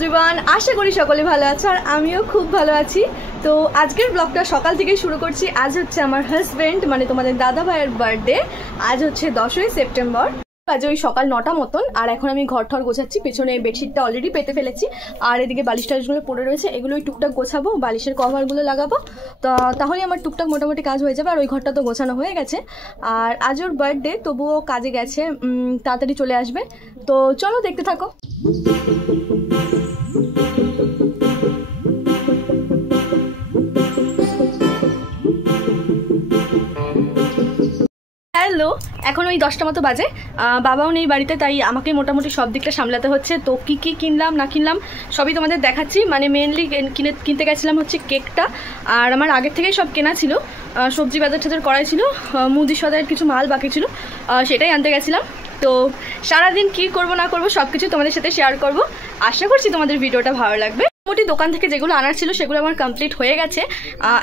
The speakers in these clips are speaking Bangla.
এভরিওয়ান, আশা করি সকলে ভালো আছো আর আমিও খুব ভালো আছি। তো আজকের ব্লগটা সকাল থেকেই শুরু করছি। আজ হচ্ছে আমার হাজব্যান্ড মানে তোমাদের দাদা ভাইয়ের বার্থডে। আজ হচ্ছে 10ই সেপ্টেম্বর, আজ ওই সকাল 9টা মতন। আর এখন আমি ঘর ঠর গোছাচ্ছি, পেছনে বেডশিটটা অলরেডি পেতে ফেলেছি আর এদিকে বালিশ টালিশগুলো পড়ে রয়েছে, এগুলোই টুকটাক গোছাবো, বালিশের কভারগুলো লাগাবো, তাহলে আমার টুকটাক মোটামুটি কাজ হয়ে যাবে। আর ওই ঘরটা তো গোছানো হয়ে গেছে। আর আজ ওর বার্থডে, তবুও কাজে গেছে, তাড়াতাড়ি চলে আসবে। তো চলো দেখতে থাকো। হ্যালো, এখন ওই 10টা মতো বাজে। বাবাও নেই বাড়িতে, তাই আমাকে মোটামুটি সব দিকটা সামলাতে হচ্ছে। তো কী কী কিনলাম না কিনলাম সবই তোমাদের দেখাচ্ছি। মানে মেনলি কিনতে গেছিলাম হচ্ছে কেকটা, আর আমার আগের থেকেই সব কেনা ছিল। সবজি বাজার টাজার করাই ছিল, মুদি সদাইয়ের কিছু মাল বাকি ছিল, সেটাই আনতে গেছিলাম। তো সারাদিন কি করব না করব সব কিছু তোমাদের সাথে শেয়ার করব। আশা করছি তোমাদের ভিডিওটা ভালো লাগবে। মোটামুটি দোকান থেকে যেগুলো আনার ছিল সেগুলো আমার কমপ্লিট হয়ে গেছে।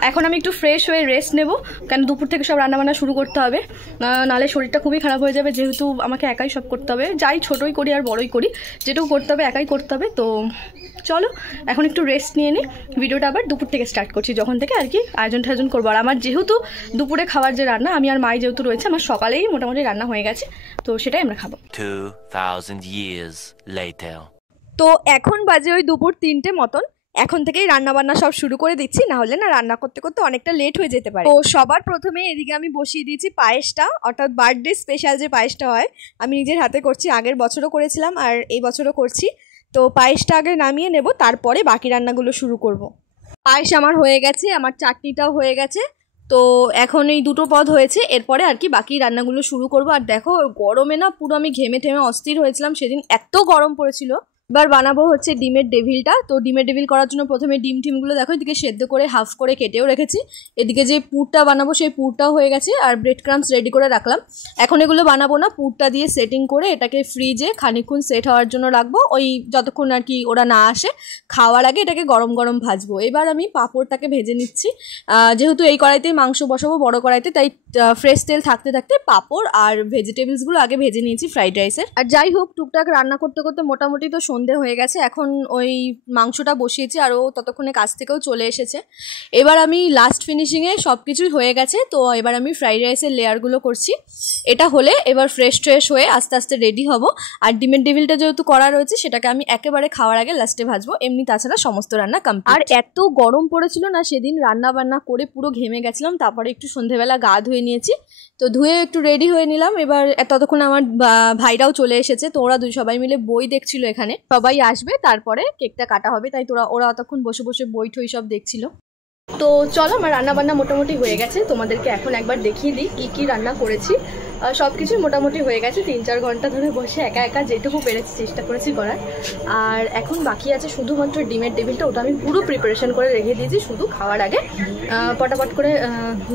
এখন আমি একটু ফ্রেশ হয়ে রেস্ট নেব, কারণ দুপুর থেকে সব রান্নাবান্না শুরু করতে হবে, নাহলে শরীরটা খুবই খারাপ হয়ে যাবে। যেহেতু আমাকে একাই সব করতে হবে, যাই ছোটোই করি আর বড়োই করি, যেটুকু করতে হবে একাই করতে হবে। তো চলো এখন একটু রেস্ট নিয়ে নিই, ভিডিওটা আবার দুপুর থেকে স্টার্ট করছি, যখন থেকে আর কি আয়োজন টায়োজন করবো। আর আমার যেহেতু দুপুরে খাওয়ার যে রান্না, আমি আর মাই যেহেতু রয়েছে, আমার সকালেই মোটামুটি রান্না হয়ে গেছে, তো সেটাই আমরা খাবো। 2000 years later. তো এখন বাজে ওই দুপুর 3টে মতন। এখন থেকেই রান্নাবান্না সব শুরু করে দিচ্ছি, না হলে না রান্না করতে করতে অনেকটা লেট হয়ে যেতে পারে। তো সবার প্রথমে এদিকে আমি বসিয়ে দিয়েছি পায়েসটা, অর্থাৎ বার্থডে স্পেশাল যে পায়েসটা হয়, আমি নিজের হাতে করছি। আগের বছরও করেছিলাম আর এই বছরও করছি। তো পায়েসটা আগে নামিয়ে নেব, তারপরে বাকি রান্নাগুলো শুরু করব। পায়েস আমার হয়ে গেছে, আমার চাটনিটাও হয়ে গেছে। তো এখন এই দুটো পদ হয়েছে, এরপরে আর কি বাকি রান্নাগুলো শুরু করব। আর দেখো গরমে না পুরো আমি ঘেমে ঠেমে অস্থির হয়েছিলাম সেদিন, এত গরম পড়েছিল। এবার বানাবো হচ্ছে ডিমের ডেভিলটা। তো ডিমের ডেভিল করার জন্য প্রথমে ডিমগুলো দেখো এদিকে সেদ্ধ করে হাফ করে কেটেও রেখেছি। এদিকে যে পুরটা বানাবো সেই পুরটাও হয়ে গেছে, আর ব্রেড ক্রাম্পস রেডি করে রাখলাম। এখন এগুলো বানাবো না, পুরটা দিয়ে সেটিং করে এটাকে ফ্রিজে খানিকক্ষণ সেট হওয়ার জন্য রাখবো, ওই যতক্ষণ আর কি ওরা না আসে। খাওয়ার আগে এটাকে গরম গরম ভাজবো। এবার আমি পাঁপড়টাকে ভেজে নিচ্ছি। যেহেতু এই কড়াইতেই মাংস বসাবো, বড় কড়াইতে, তাই ফ্রেশ তেল থাকতে থাকতে পাঁপড় আর ভেজিটেবলসগুলো আগে ভেজে নিয়েছি ফ্রাইড রাইসের। আর যাই হোক, টুকটাক রান্না করতে করতে মোটামুটি তো সন্ধে হয়ে গেছে। এখন ওই মাংসটা বসিয়েছি আর ও ততক্ষণে কাছ থেকেও চলে এসেছে। এবার আমি লাস্ট ফিনিশিংয়ে সব কিছুই হয়ে গেছে। তো এবার আমি ফ্রাইড রাইসের লেয়ারগুলো করছি। এটা হলে এবার ফ্রেশ হয়ে আস্তে আস্তে রেডি হব। আর ডিমের ডেভিলটা যেহেতু করা রয়েছে, সেটাকে আমি একেবারে খাওয়ার আগে লাস্টে ভাজবো। এমনি তাছাড়া সমস্ত রান্না কমপ্লিট। আর এত গরম পড়েছিল না সেদিন, রান্না বান্না করে পুরো ঘেমে গেছিলাম। তারপরে একটু সন্ধেবেলা গা ধুয়ে নিয়েছি, তো ধুয়ে একটু রেডি হয়ে নিলাম। এবার ততক্ষণ আমার ভাইরাও চলে এসেছে, তো ওরা সবাই মিলে বই দেখছিল। এখানে সবাই আসবে, তারপরে কেকটা কাটা হবে, তাই ওরা অতক্ষণ বসে বসে বই ঠই সব দেখছিল। তো চলো, আমার রান্না বান্না মোটামুটি হয়ে গেছে। তোমাদেরকে এখন একবার দেখিয়ে দিই কি কি রান্না করেছি। সব কিছুই মোটামুটি হয়ে গেছে। 3-4 ঘন্টা ধরে বসে একা একা যেটুকু পেরেছি চেষ্টা করেছি করার। আর এখন বাকি আছে শুধুমাত্র ডিমের টেবিলটা, ওটা আমি পুরো প্রিপারেশন করে রেখে দিয়েছি। শুধু খাওয়ার আগে পটাপট করে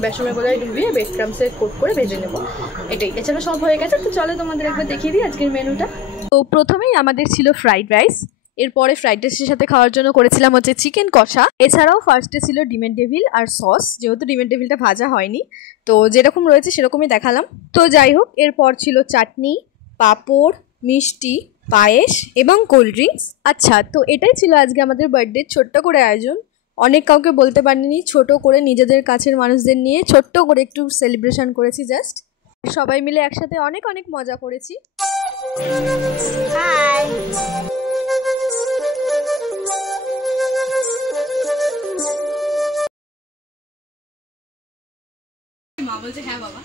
বেসনের গোলায় ডুবিয়ে ব্রেড ক্রাম্পসে কোট করে ভেজে নেবো, এটাই। এছাড়া সব হয়ে গেছে। তো চলো তোমাদের একবার দেখিয়ে দিই আজকের মেনুটা। তো প্রথমেই আমাদের ছিল ফ্রাইড রাইস, এরপরে ফ্রাইড রাইসের সাথে খাওয়ার জন্য করেছিলাম হচ্ছে চিকেন কষা। এছাড়াও ফার্স্টে ছিল ডিমের ডেভিল আর সস, যেহেতু ডিমের ডেভিলটা ভাজা হয়নি, তো যেরকম রয়েছে সেরকমই দেখালাম। তো যাই হোক, এরপর ছিল চাটনি, পাঁপড়, মিষ্টি, পায়েস এবং কোল্ড ড্রিঙ্কস। আচ্ছা, তো এটাই ছিল আজকে আমাদের বার্থডের ছোট্ট করে আয়োজন। অনেক কাউকে বলতে পারিনি, ছোট করে নিজেদের কাছের মানুষদের নিয়ে ছোট্ট করে একটু সেলিব্রেশন করেছি জাস্ট। সবাই মিলে একসাথে অনেক অনেক মজা করেছি। হাই, মা বলছে হ্যাঁ বাবা।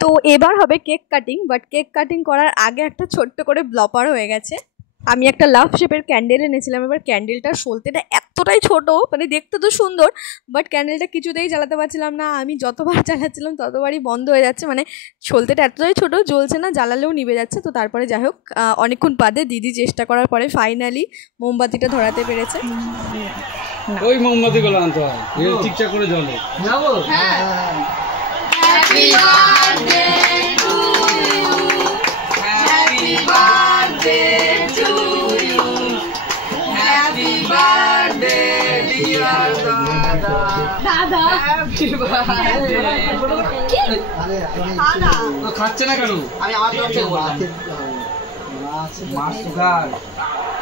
তো এবার হবে cake cutting, but cake cutting করার আগে একটা ছোট্ট করে ব্লপার হয়ে গেছে। আমি একটা লাভ শেপের ক্যান্ডেল এনেছিলাম। এবার ক্যান্ডেলটার সলতেটা এতটাই ছোট, মানে দেখতে তো সুন্দর, বাট ক্যান্ডেলটা কিছুতেই জ্বালাতে পারছিলাম না। আমি যতবার জ্বালাচ্ছিলাম ততবারই বন্ধ হয়ে যাচ্ছে, মানে সলতেটা এতটাই ছোট, জ্বলছে না, জ্বালালেও নিভে যাচ্ছে। তো তারপরে যাই হোক, অনেকক্ষণ বাদে দিদি চেষ্টা করার পরে ফাইনালি মোমবাতিটা ধরাতে পেরেছে। ওই মোমবাতিগুলো আনতে হয়, ঠিকঠাক করে জ্বলে। Happy birthday to you. Happy birthday to you. Happy birthday dear Dada. Happy birthday. তো খাচ্ছে না কেন? আমি আমার তরফ থেকে বললাম মাছ সুগার।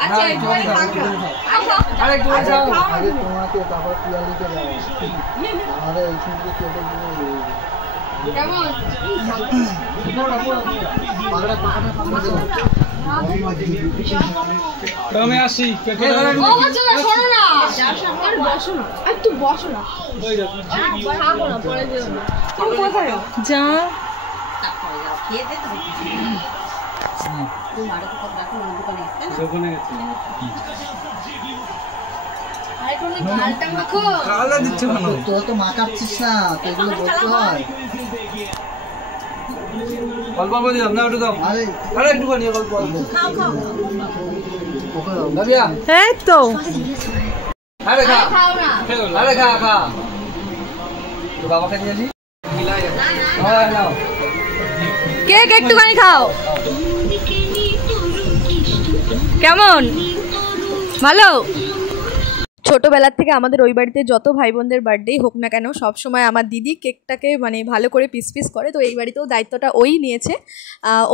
আচ্ছা একটুখানি খা। আরে একটু খাও। আগে তোমাকে তারপর পিয়ালিকে দাও। আমাদের এইখান থেকে কেটে দিলে কেমন? আমি আসি। ও বলছো না, শোনো না। আর বসো না। একটু বসো না। খাবো না, পরে যেও না। তুমি কোথায় যা? দোকানে গেছি। আরে কোন গালটা মাখো। কালা দিচ্ছে কেন? তোরা তো মাখাচ্ছিস না, তো এগুলো বলতে হয়। অল্প অল্প দিলাম না, একটু দাও। আরে একটুখানি অল্প অল্প। খাও খাও। ভাবিয়া এই তো। আরে খা। খাও না। আরে খা খা। তো বাবাকে দিয়ে আসি। হ্যাঁ নাও। কেক একটুখানি খাও। কেমন? ভালো? ছোটবেলার থেকে আমাদের ওই বাড়িতে যত ভাই বোনদের বার্থডেই হোক না কেন, সব সময় আমার দিদি কেকটাকে মানে ভালো করে পিস পিস করে। তো এই বাড়িতেও দায়িত্বটা ওই নিয়েছে।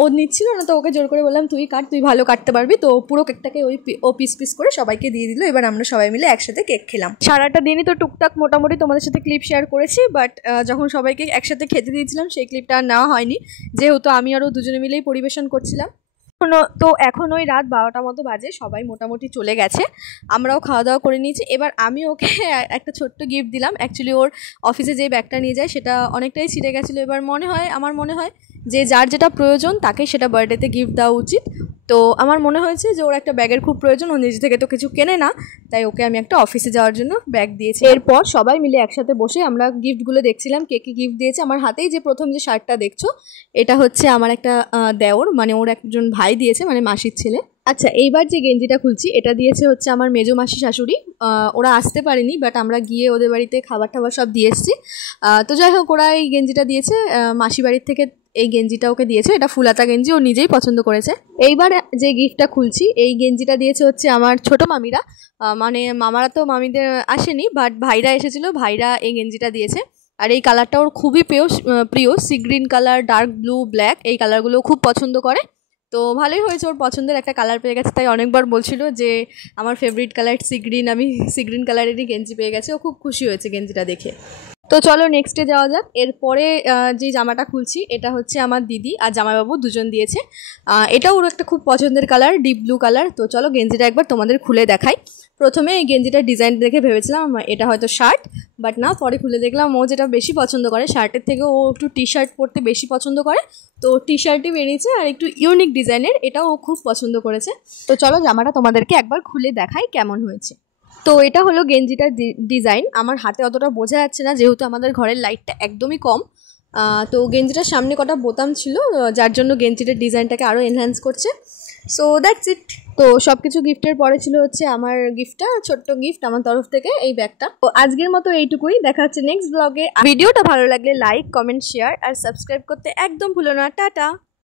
ও নিচ্ছিল না, তো ওকে জোর করে বললাম তুই কাট, তুই ভালো কাটতে পারবি। তো পুরো কেকটাকে ও পিস পিস করে সবাইকে দিয়ে দিল। এবার আমরা সবাই মিলে একসাথে কেক খেলাম। সারাটা দিনই তো টুকটাক মোটামুটি তোমাদের সাথে ক্লিপ শেয়ার করেছি, বাট যখন সবাইকে একসাথে খেতে দিয়েছিলাম সেই ক্লিপটা আর নেওয়া হয়নি, যেহেতু আমি আরও দুজনে মিলেই পরিবেশন করছিলাম। তো এখন ওই রাত 12টা মতো বাজে, সবাই মোটামুটি চলে গেছে, আমরাও খাওয়া দাওয়া করে নিয়েছি। এবার আমি ওকে একটা ছোট্ট গিফট দিলাম। অ্যাকচুয়ালি ওর অফিসে যে ব্যাগটা নিয়ে যায় সেটা অনেকটাই ছিঁড়ে গেছিলো। এবার আমার মনে হয় যে যার যেটা প্রয়োজন তাকে সেটা বার্থডেতে গিফট দেওয়া উচিত। তো আমার মনে হয়েছে যে ওর একটা ব্যাগের খুব প্রয়োজন, ও নিজে থেকে তো কিছু কেনে না, তাই ওকে আমি একটা অফিসে যাওয়ার জন্য ব্যাগ দিয়েছি। এরপর সবাই মিলে একসাথে বসে আমরা গিফটগুলো দেখছিলাম, কে কী গিফট দিয়েছে। আমার হাতেই যে প্রথম যে শার্টটা দেখছো, এটা হচ্ছে আমার একটা দেওর, মানে ওর একজন ভাই দিয়েছে, মানে মাসির ছেলে। আচ্ছা, এইবার যে গেঞ্জিটা খুলছি এটা দিয়েছে হচ্ছে আমার মেজো মাসি শাশুড়ি। ওরা আসতে পারেনি, বাট আমরা গিয়ে ওদের বাড়িতে খাবার টাবার সব দিয়ে এসেছি। তো যাই হোক, ওরা এই গেঞ্জিটা দিয়েছে, মাসি বাড়ির থেকে এই গেঞ্জিটা ওকে দিয়েছে। এটা ফুলাতা গেঞ্জি, ও নিজেই পছন্দ করেছে। এইবার যে গিফটটা খুলছি, এই গেঞ্জিটা দিয়েছে হচ্ছে আমার ছোট মামিরা, মানে মামারা তো মামিদের আসেনি, বাট ভাইরা এসেছিলো, ভাইরা এই গেঞ্জিটা দিয়েছে। আর এই কালারটা ওর খুবই প্রিয় sea green colour, dark blue, black, এই কালারগুলো খুব পছন্দ করে। তো ভালোই হয়েছে, ওর পছন্দের একটা কালার পেয়ে গেছে। তাই অনেকবার বলছিল যে আমার ফেভারিট কালার সি গ্রিন, আমি সি গ্রিন কালারেরই গেঞ্জি পেয়ে গেছে। ও খুব খুশি হয়েছে গেঞ্জিটা দেখে। তো চলো নেক্সটে যাওয়া যাক। এরপরে যে জামাটা খুলছি এটা হচ্ছে আমার দিদি আর জামাইবাবু দুজন দিয়েছে। এটাও ওর একটা খুব পছন্দের কালার, ডিপ ব্লু কালার। তো চলো গেঞ্জিটা একবার তোমাদের খুলে দেখাই। প্রথমে এই গেঞ্জিটার ডিজাইন দেখে ভেবেছিলাম এটা হয়তো শার্ট, বাট না, পরে খুলে দেখলাম ও যেটা বেশি পছন্দ করে, শার্টের থেকে ও একটু টি শার্ট পরতে বেশি পছন্দ করে। তো টি শার্টই বেরিয়েছে, আর একটু ইউনিক ডিজাইনের, এটাও ও খুব পছন্দ করেছে। তো চলো জামাটা তোমাদেরকে একবার খুলে দেখাই কেমন হয়েছে। তো এটা হলো গেঞ্জিটার ডিজাইন। আমার হাতে অতটা বোঝা যাচ্ছে না, যেহেতু আমাদের ঘরের লাইটটা একদমই কম। তো গেঞ্জিটার সামনে কটা বোতাম ছিল, যার জন্য গেঞ্জিটার ডিজাইনটাকে আরও এনহ্যান্স করছে। So that's it. তো সব কিছু গিফটের পরে ছিল হচ্ছে আমার গিফটটা, ছোট্ট গিফট আমার তরফ থেকে, এই ব্যাগটা। তো আজকের মতো এইটুকুই, দেখা হচ্ছে নেক্সট ব্লগে। ভিডিওটা ভালো লাগলে লাইক, কমেন্ট, শেয়ার আর সাবস্ক্রাইব করতে একদম ভুলো না। টাটা।